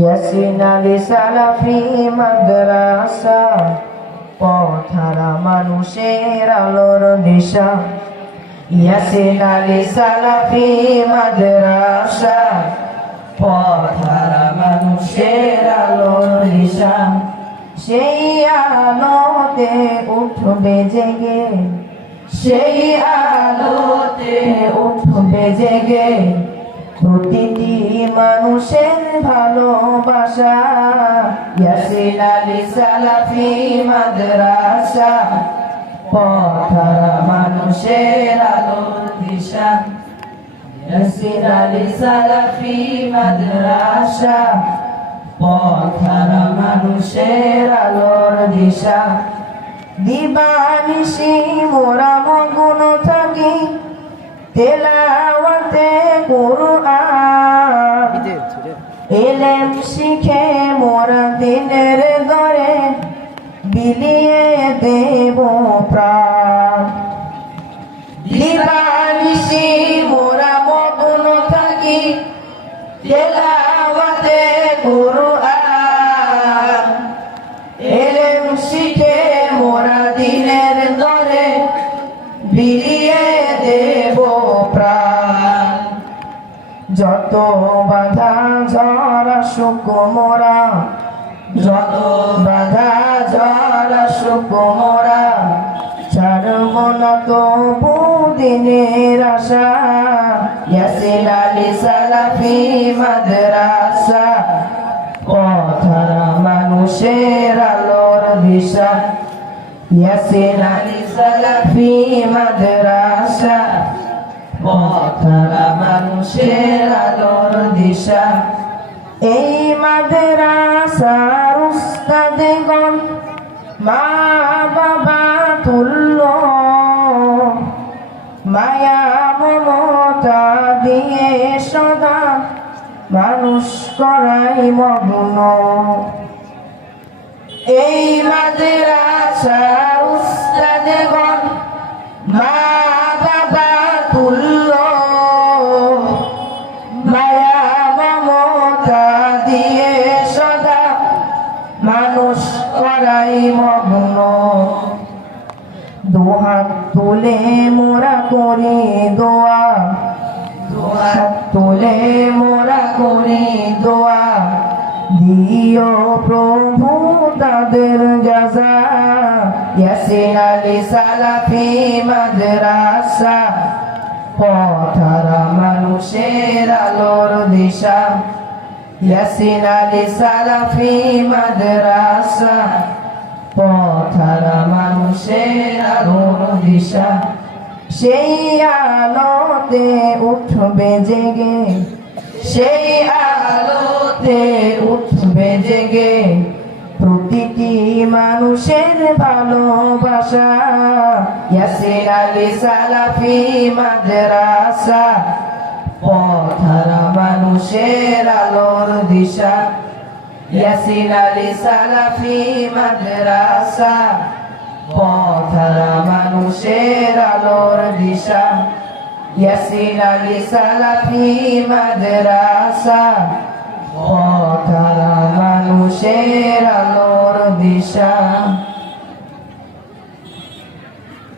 ইয়াসিন আলী সালাফি মাদ্রাসা, পথারা মানুষের আলোর দিশা। ইয়াসিন আলী সালাফি মাদ্রাসা, পথারা মানুষের আলোর দিশা। সেই আলোতে উঠবে জেগে সেই আলোতে উঠবে জেগে প্রতিটি মানুষের ভালোবাসা। ইয়াসিন আলী সালাফি মাদ্রাসা পথারা মানুষের আলোর দিশা। ইয়াসিন আলী সালাফি মাদ্রাসা পথারা মানুষের আলোর দিশা। দিবানিশি মোরা তেলাওয়াতে কুরআন। এলেম শিখে মোরা দিনের দরে বিলিয়ে দেব প্রাণ। দিবানিশি মোরা মগুন থাকি তেলাওয়াতে কুরআন। এলেম শিখে মোরা দিনের দরে বিলিয়ে যত বাধা ঝরা সুখ মোরা, যত বাধা ঝরা সুখ মোরা, ছাড়ব না তো দিনের আশা। ইয়াসিন আলী সালাফি মাদ্রাসা, পথারা মানুষের আলোর দিশা। ইয়াসিন আলী সালাফি মাদ্রাসা পথারা মানুষের আলোর দিশা। এই মাদ্রাসার উস্তাদেগণ মা বাবা তুল্য। মায়া মমতা দিয়ে সদা মানুষ করাই মগ্ন। এই মাদ্রাসার করাই মগ্ন দুহাত তুলে মোরা করি দোয়া। দুহাত তুলে মোরা করি দোয়া। দিও প্রভু তাদের জাজা। ইয়াসিন সালাফি মাদ্রাসা। পথারা মানুষের আলোর দিশা। ইয়াসিন আলী সালাফি মাদ্রাসা, পথারা মানুষের আলোর দিশা। সেই আলোতে উঠবে জেগে, সেই আলোতে উঠবে জেগে প্রতিটি মানুষের ভালোবাসা। ইয়াসিন আলী সালাফি মাদ্রাসা পথারা মানুষের আলোর দিশা। ইয়াসিন আলী সালাফি মাদ্রাসা, পথারা মানুষের আলোর দিশা। ইয়াসিন আলী সালাফি মাদ্রাসা, পথারা মানুষের আলোর দিশা।